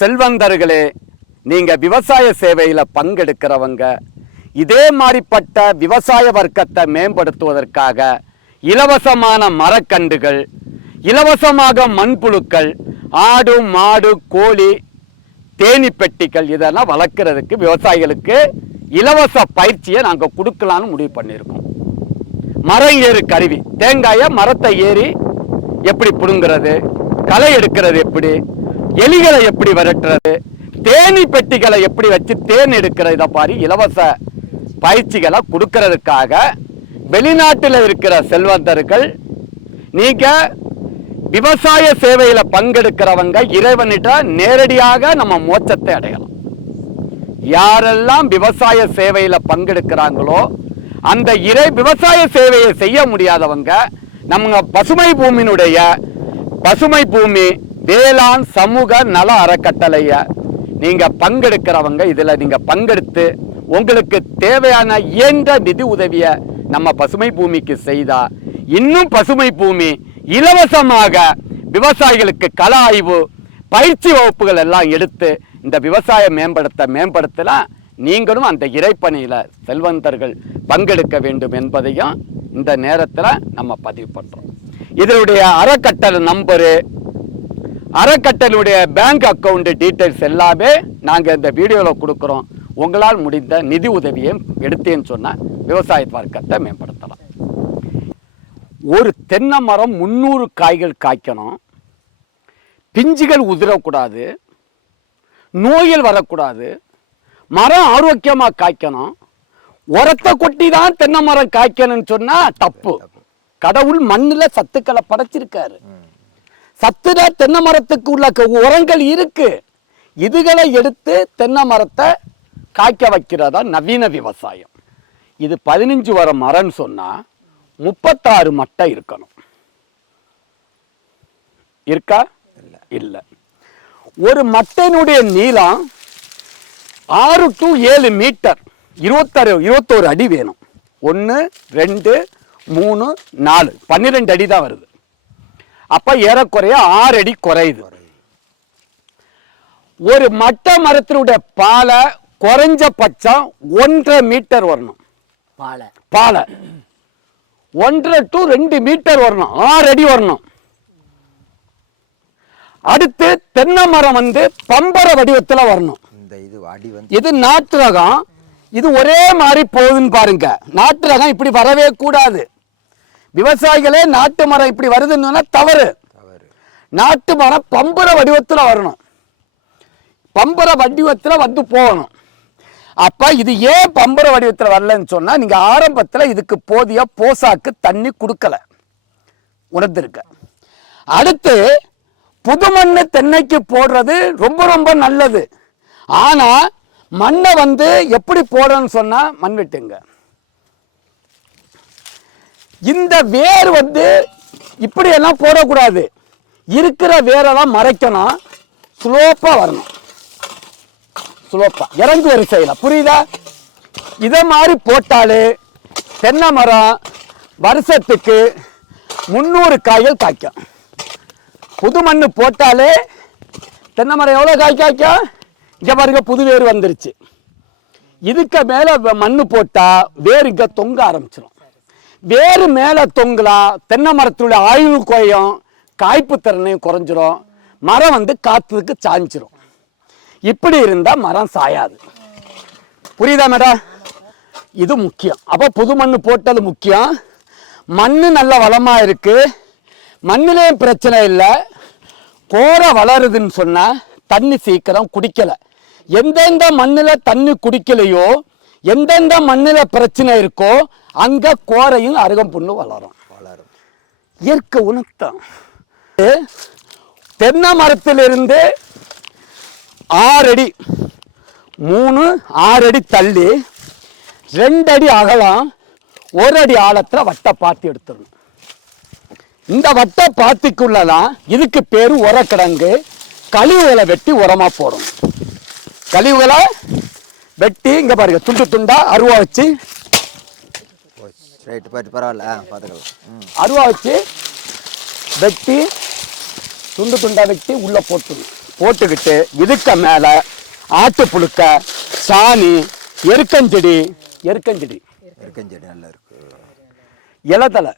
செல்வந்தர்களே நீங்கள் விவசாய சேவையில் பங்கெடுக்கிறவங்க இதே மாதிரிப்பட்ட விவசாய வர்க்கத்தை மேம்படுத்துவதற்காக இலவசமான மரக்கன்றுகள் இலவசமாக மண்புழுக்கள் ஆடு மாடு கோழி தேனி பெட்டிகள் இதெல்லாம் வளர்க்குறதுக்கு விவசாயிகளுக்கு இலவச பயிற்சியை நாங்கள் கொடுக்கலான்னு முடிவு பண்ணியிருக்கோம். மரம் ஏறு கருவி. தேங்காயை மரத்தை ஏறி எப்படி பிடுங்கிறது? களை எடுக்கிறது எப்படி? எலிகளை எப்படி விரட்டுறது? தேனி பெட்டிகளை எப்படி வச்சு தேன் எடுக்கிறது இதை பாரு இலவச பயிற்சிகளை கொடுக்கறதுக்காக வெளிநாட்டில் இருக்கிற செல்வந்தர்கள் நீங்க விவசாய சேவையில பங்கெடுக்கிறவங்க இறைவனிட்ட நேரடியாக நம்ம மோட்சத்தை அடையலாம். யாரெல்லாம் விவசாய சேவையில பங்கெடுக்கிறாங்களோ அந்த இறை விவசாய சேவையை செய்ய முடியாதவங்க நம்ம பசுமை பூமியினுடைய பசுமை பூமி வேளாண் சமூக நல அறக்கட்டளைய நீங்க பங்கெடுக்கிறவங்க இதுல நீங்க பங்கெடுத்து உங்களுக்கு தேவையான இயன்ற நிதி உதவியை நம்ம பசுமை பூமிக்கு செய்தா இன்னும் பசுமை பூமி இலவசமாக விவசாயிகளுக்கு கள ஆய்வு பயிற்சி வகுப்புகள் எல்லாம் எடுத்து இந்த விவசாய மேம்படுத்த மேம்படுத்தலாம் நீங்களும் அந்த இறைப்பணியில செல்வந்தர்கள் பங்கெடுக்க வேண்டும் என்பதையும் இந்த நேரத்தில் நம்ம பதிவு பண்றோம். இதனுடைய அறக்கட்டளை நம்பரு அறக்கட்டளையுடைய பேங்க் அக்கௌண்ட் டீட்டெயில்ஸ் எல்லாமே நாங்கள் இந்த வீடியோவில் கொடுக்குறோம். உங்களால் முடிந்த நிதி உதவியை எடுத்தேன்னு சொன்னால் விவசாய வர்க்கத்தை மேம்படுத்தலாம். ஒரு தென்னை மரம் முந்நூறு காய்கள் காய்க்கணும். பிஞ்சுகள் உதிரக்கூடாது. நோய்கள் வரக்கூடாது. மரம் ஆரோக்கியமாக காய்க்கணும். உரத்தை கொட்டி தான் தென்னை மரம் காய்க்கணும்னு சொன்னால் தப்பு. கடவுள் மண்ணில் சத்துக்களை படைச்சிருக்காரு. சத்துட தென்னை மரத்துக்கு உள்ள உரங்கள் இருக்கு. இதுகளை எடுத்து தென்னை மரத்தை காய்க்க வைக்கிறதா நவீன விவசாயம். இது பதினஞ்சு வர மரம்னு சொன்னா முப்பத்தாறு மட்டை இருக்கணும். இருக்கா? இல்ல. ஒரு மட்டையினுடைய நீளம் ஆறு டு ஏழு மீட்டர். இருபத்தாறு இருபத்தோரு அடி வேணும். ஒன்று ரெண்டு மூணு நாலு. பன்னிரெண்டு அடி தான் வருது. அப்ப ஏறக்குறைய ஆறு அடி குறையுது. ஒரு மட்டை மரத்தினுடைய பாலை குறைஞ்சபட்சம் ஒன்றரை மீட்டர் வரணும். பாலை. பாலை. ஒன்றரை டு ரெண்டு மீட்டர் வரணும். ஆறு அடி வரணும். அடுத்து தென்னை மரம் வந்து பம்பர வடிவத்துல வரணும். இது நாட்டு ரகம். இது ஒரே மாதிரி போகுதுன்னு பாருங்க. நாட்டு ரகம் இப்படி வரவே கூடாது. விவசாயிகளே நாட்டு மரம் இப்படி வருதுன்னு தவறு. தவறு. நாட்டு மரம் பம்பர வடிவத்துல வரணும். பம்பர வடிவத்துல வந்து போகணும். அப்ப இது ஏன் பம்பர வடிவத்துல வரலன்னு சொன்னா நீங்க ஆரம்பத்துல இதுக்கு போதிய போசாக்கு தண்ணி கொடுக்கல. உணர்ந்திருக்க. அடுத்து புது மண்ணு தென்னைக்கு போடுறது ரொம்ப ரொம்ப நல்லது. ஆனா மண்ணை வந்து எப்படி போடணும்னு சொன்னா மண் வெட்டுங்க. இந்த வேர் வந்து இப்படி எல்லாம் போடக்கூடாது. இருக்கிற வேரெல்லாம் மறைக்கணும். ஸ்லோப்பாக வரணும். ஸ்லோப்பாக இறங்கு வரிசையில். புரியுதா? இதை மாதிரி போட்டாலே தென்னை மரம் வருஷத்துக்கு முந்நூறு காய்கள் காய்க்கும். புது மண் போட்டாலே தென்னை மரம் எவ்வளோ காய் காய்க்கும்? இங்கே பாருங்க புது வேர் வந்துருச்சு. இதுக்கு மேலே மண்ணு போட்டால் வேர் இங்கே தொங்க ஆரம்பிச்சிடும் வேறு மேலே தொங்கலாம் தென்னை மரத்துடைய ஆயுள் குறையும் காய்ப்பு திறனையும் குறைஞ்சிரும். மரம் வந்து காற்றுக்கு சாஞ்சிரும். இப்படி இருந்தால் மரம் சாயாது. புரியுதா மேடம் இது முக்கியம். அப்போ புது மண் போட்டது முக்கியம். மண் நல்ல வளமாக இருக்குது மண்ணிலேயும் பிரச்சனை இல்லை. கோரை வளருதுன்னு சொன்னால் தண்ணி சீக்கிரம் குடிக்கலை. எந்தெந்த மண்ணில் தண்ணி குடிக்கலையோ எந்தெந்த மண்ணில் பிரச்சனை இருக்கோ அங்கே கோரையும் அருகம்புண்ணு வளரும். வளரும். இயற்கை உணர்த்தம் தென்னை மரத்திலிருந்து ஆறு அடி மூணு ஆறு அடி தள்ளி ரெண்டு அடி அகலம் ஒரு அடி ஆழத்தில் வட்டை பாத்தி எடுத்துடணும். இந்த வட்டை பாத்திக்குள்ளதான் இதுக்கு பேரு உரக்கிடங்கு. கழிவுகளை வெட்டி உரமா போடணும். கழிவுகளை வெட்டி இங்க பாருங்க துண்டு துண்டா அருவா வச்சு. ரைட்டு போயிட்டு பரவாயில்ல பார்த்துக்கலாம் அருவா வச்சு வெட்டி துண்டு துண்டா வெட்டி உள்ள போட்டுடணும் போட்டுக்கிட்டு இதுக்கு மேல ஆட்டு புழுக்க சாணி எருக்கஞ்செடி எருக்கஞ்செடி. இருக்கஞ்செடி நல்லா இருக்கு. இலத்தலை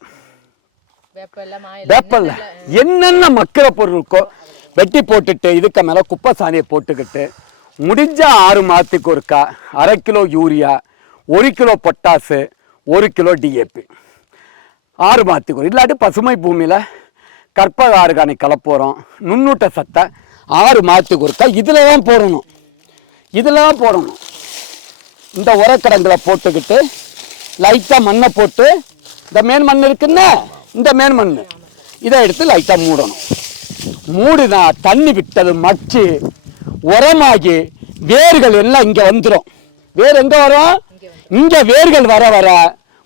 வேப்பல்ல. என்னென்ன மக்கிற பொருள் இருக்கோ வெட்டி போட்டுட்டு இதுக்கு மேலே குப்பை சாணியை போட்டுக்கிட்டு முடிஞ்ச ஆறு மாதத்துக்கு ஒருக்கா அரை கிலோ யூரியா ஒரு கிலோ பொட்டாசு ஒரு கிலோ டிஏபி ஆறு மாதத்துக்கு ஒரு இல்லாட்டி பசுமை பூமியில் கற்பக ஆர்கானிக் கலப்போகிறோம் நுண்ணூட்ட சத்தை ஆறு மாதத்துக்கு ஒருக்கா இதில் தான் போடணும். இதில் தான் போடணும். இந்த உரக்கிடங்களை போட்டுக்கிட்டு லைட்டாக மண்ணை போட்டு இந்த மேன் மண் இருக்குன்னா இந்த மேன் மண் இதை எடுத்து லைட்டாக மூடணும். மூடினா தண்ணி விட்டது மச்சு. உரமாகி வேர்கள் எல்லாம் இங்கே வந்துடும் வேர் எங்கே வரும்? இங்கே வேர்கள் வர வர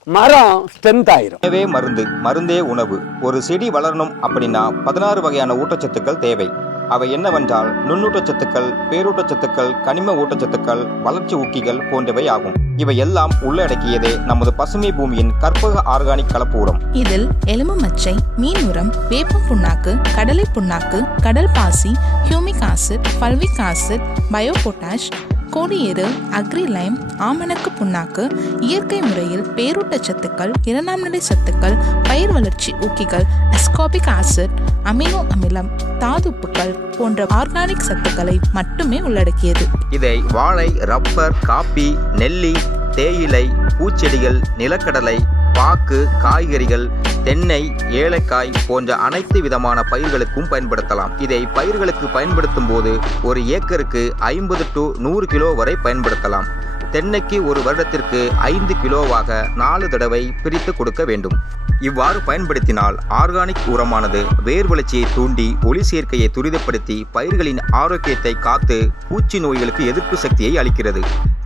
மரம் ஸ்ட்ரென்த் ஆயிரும். மருந்து மருந்தே உணவு. ஒரு செடி வளரணும் அப்படின்னா பதினாறு வகையான ஊட்டச்சத்துக்கள் தேவை. அவை என்னவென்றால் நுண்ணூட்டச்சத்துக்கள் பேரூட்டச்சத்துக்கள் கனிம ஊட்டச்சத்துக்கள் வளர்ச்சி ஊக்கிகள் போன்றவை ஆகும். இவை எல்லாம் உள்ளடக்கியதே நமது பசுமை பூமியின் கற்பக ஆர்கானிக் கலப்பு உரம் இதில் எலும்பு மச்சை மீன் உரம் வேப்பம் புண்ணாக்கு கடலை புண்ணாக்கு கடல் பாசி humic acid fulvic acid bio potash கோடியேறு agri lime ஆமணக்கு புண்ணாக்கு இயற்கை முறையில் பேரூட்டச்சத்துக்கள் இரண்டாம் நிலை சத்துக்கள் பயிர் வளர்ச்சி ஊக்கிகள் அஸ்காபிக் ஆசிட் அமினோ அமிலம் தாதுப்புக்கள் போன்ற ஆர்கானிக் சத்துக்களை மட்டுமே உள்ளடக்கியது. இதை வாழை ரப்பர் காப்பி நெல்லி தேயிலை பூச்செடிகள் நிலக்கடலை பாக்கு காய்கறிகள் தென்னை ஏலக்காய் போன்ற அனைத்து விதமான பயிர்களுக்கும் பயன்படுத்தலாம். இதை பயிர்களுக்கு பயன்படுத்தும் போது ஒரு ஏக்கருக்கு ஐம்பது டு நூறு கிலோ வரை பயன்படுத்தலாம். தென்னைக்கு ஒரு வருடத்திற்கு ஐந்து கிலோவாக நாலு தடவை பிரித்து கொடுக்க வேண்டும். இவ்வாறு பயன்படுத்தினால் ஆர்கானிக் உரமானது வேர் வளர்ச்சியை தூண்டி ஒளி சேர்க்கையை துரிதப்படுத்தி பயிர்களின் ஆரோக்கியத்தை காத்து பூச்சி நோய்களுக்கு எதிர்ப்பு சக்தியை அளிக்கிறது.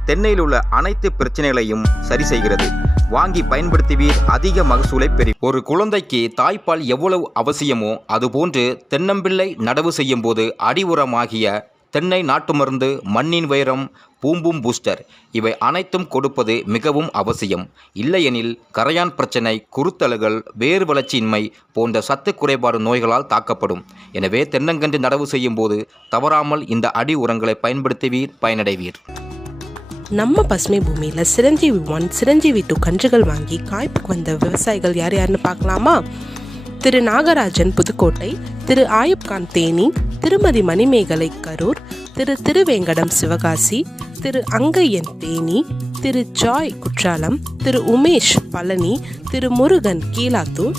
தென்னையில் உள்ள அனைத்து பிரச்சனைகளையும் சரி செய்கிறது. வாங்கி பயன்படுத்துவீர் அதிக மகசூலை பெறும் ஒரு குழந்தைக்கு தாய்ப்பால் எவ்வளவு அவசியமோ அதுபோன்று தென்னம்பிள்ளை நடவு செய்யும் போது அடி உரமாகிய தென்னை நாட்டு மருந்து மண்ணின் வைரம் பூம்பும் பூஸ்டர் இவை அனைத்தும் கொடுப்பது மிகவும் அவசியம். இல்லையெனில் கரையான் பிரச்சனை குருத்தலுகள் வேர் வளர்ச்சியின்மை போன்ற சத்து குறைபாடு நோய்களால் தாக்கப்படும். எனவே தென்னங்கன்று நடவு செய்யும் போது தவறாமல் இந்த அடி உரங்களை பயன்படுத்துவீர் பயனடைவீர். நம்ம பசுமை பூமியில் சிரஞ்சீவி ஒன் சிரஞ்சீவி டூ கன்றுகள் வாங்கி காய்ப்புக்கு வந்த விவசாயிகள் யார் யாருன்னு பார்க்கலாமா? திரு நாகராஜன் புதுக்கோட்டை திரு ஆயுப்கான் தேனி திருமதி மணிமேகலை கரூர் திரு திருவேங்கடம் சிவகாசி திரு அங்கையன் தேனி திரு ஜாய் குற்றாலம் திரு உமேஷ் பழனி திரு முருகன் கீழாத்தூர்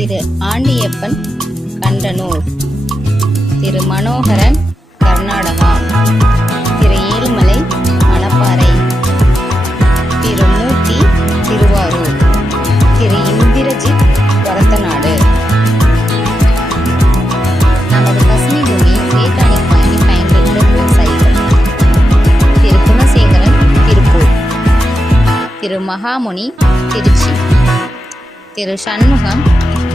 திரு ஆண்டியப்பன் கண்டனூர் திரு மனோகரன் கர்நாடகா திரு ஏழுமலை மணப்பாறை திரு மூர்த்தி திருவாரூர் திரு இந்திரஜித் வரத்தநாடு நமது பசுமை பூமி வேதாணி வாங்கி பயன்பெற்ற விவசாயிகள் திரு குணசேகரன் திருப்பூர் திரு மகாமுனி திருச்சி திரு சண்முகம்